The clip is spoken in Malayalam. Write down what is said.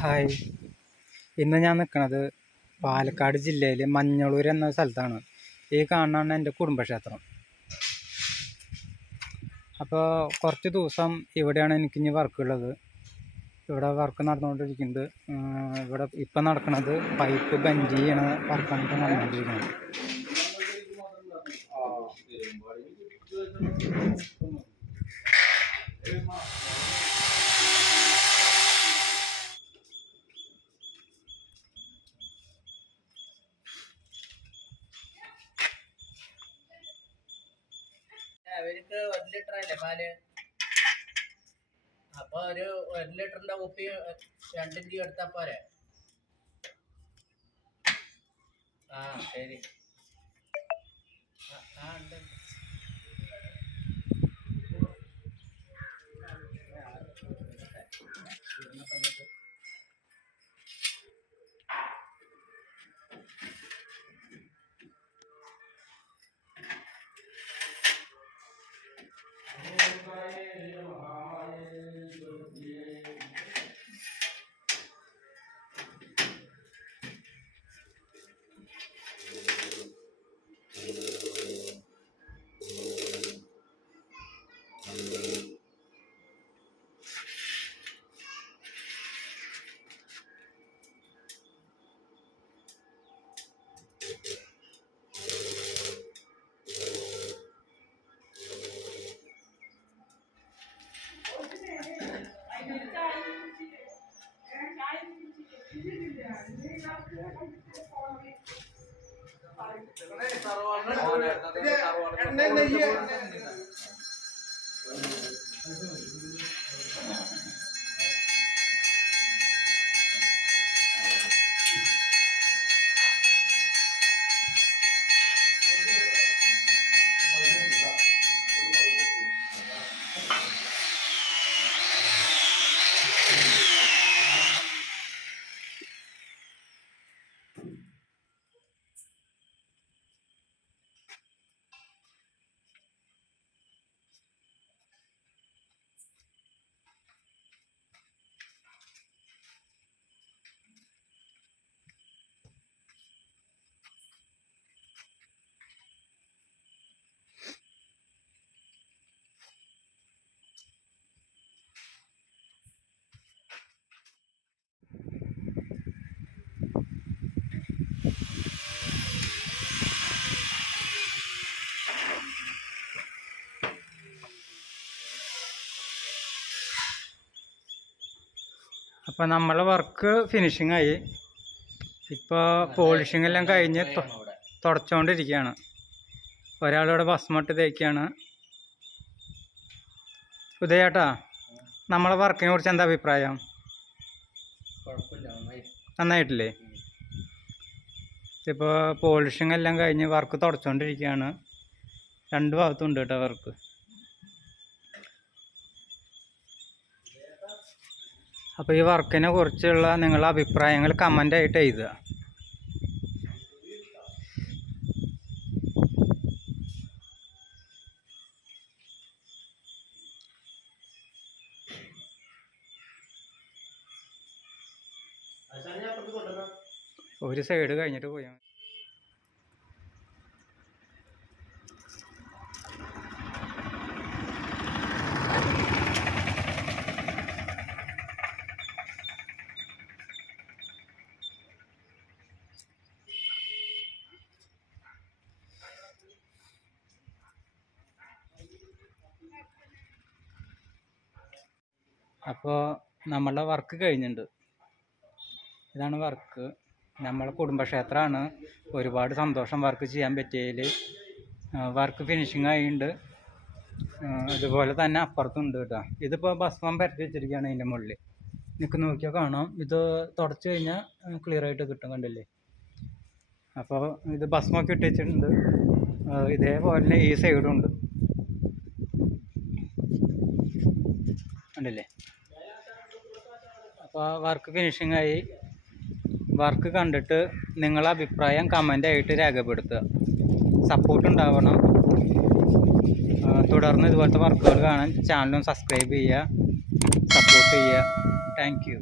ഹായ്, ഇന്ന് ഞാൻ നിൽക്കുന്നത് പാലക്കാട് ജില്ലയിലെ മഞ്ഞളൂർ എന്ന സ്ഥലത്താണ്. ഈ കാണുന്നതാണ് എൻ്റെ കുടുംബക്ഷേത്രം. അപ്പോൾ കുറച്ച് ദിവസം ഇവിടെയാണ് എനിക്കിനി വർക്കുള്ളത്. ഇവിടെ വർക്ക് നടന്നുകൊണ്ടിരിക്കുന്നത്. ഇവിടെ ഇപ്പം നടക്കുന്നത് പൈപ്പ് ബെഞ്ച് ചെയ്യണ വർക്കാണ് ഇപ്പം നടന്നുകൊണ്ടിരിക്കുന്നത്. അവർക്ക് 1 ലിറ്റർ അല്ലേ പാല്, അപ്പൊ ഒരു 1 ലിറ്ററിന്റെ കുപ്പി 2 ഇഞ്ചി എടുത്താ പോരെ? ആ ശരി. ആ ഉണ്ട്. അപ്പോൾ നമ്മളെ വർക്ക് ഫിനിഷിംഗ് ആയി. ഇപ്പോൾ പോളിഷിംഗ് എല്ലാം കഴിഞ്ഞ് തുടച്ചുകൊണ്ടിരിക്കുകയാണ്. ഒരാളിവിടെ ഭസ്മട്ട് തേക്കുകയാണ്. ഉദയേട്ടാ, നമ്മളെ വർക്കിനെ കുറിച്ച് എന്താ അഭിപ്രായം? നന്നായിട്ടില്ലേ? ഇപ്പോൾ പോളിഷിംഗ് എല്ലാം കഴിഞ്ഞ് വർക്ക് തുടച്ചുകൊണ്ടിരിക്കുകയാണ്. 2 ഭാഗത്തും ഉണ്ട് കേട്ടോ വർക്ക്. അപ്പോൾ ഈ വർക്കിനെ കുറിച്ചുള്ള നിങ്ങളുടെ അഭിപ്രായങ്ങൾ കമൻ്റായിട്ട് എഴുതുക. ഒരു സൈഡ് കഴിഞ്ഞിട്ട് പോയാൽ മതി. അപ്പോൾ നമ്മളുടെ വർക്ക് കഴിഞ്ഞിട്ടുണ്ട്. ഇതാണ് വർക്ക്. നമ്മളെ കുടുംബക്ഷേത്രമാണ്. ഒരുപാട് സന്തോഷം വർക്ക് ചെയ്യാൻ പറ്റിയതിൽ. വർക്ക് ഫിനിഷിങ് ആയിട്ടുണ്ട്. ഇതുപോലെ തന്നെ അപ്പുറത്തുണ്ട് കേട്ടോ. ഇതിപ്പോൾ ഭസ്മം പരത്തി വെച്ചിരിക്കുകയാണ് അതിൻ്റെ മുകളിൽ. നിങ്ങൾക്ക് നോക്കിയാൽ കാണാം. ഇത് തുടച്ച് കഴിഞ്ഞാൽ ക്ലിയർ ആയിട്ട് കിട്ടും, കണ്ടില്ലേ? അപ്പോൾ ഇത് ഭസ്മമൊക്കെ ഇട്ട് വെച്ചിട്ടുണ്ട്. ഇതേപോലെ തന്നെ ഈ സൈഡും ഉണ്ട്, കണ്ടില്ലേ? അപ്പോൾ വർക്ക് ഫിനിഷിംഗ് ആയി. വർക്ക് കണ്ടിട്ട് നിങ്ങളെ അഭിപ്രായം കമൻ്റായിട്ട് രേഖപ്പെടുത്തുക. സപ്പോർട്ട് ഉണ്ടാവണം. തുടർന്ന് ഇതുപോലത്തെ വർക്കുകൾ കാണാൻ ചാനലും സബ്സ്ക്രൈബ് ചെയ്യുക, സപ്പോർട്ട് ചെയ്യുക. Thank you.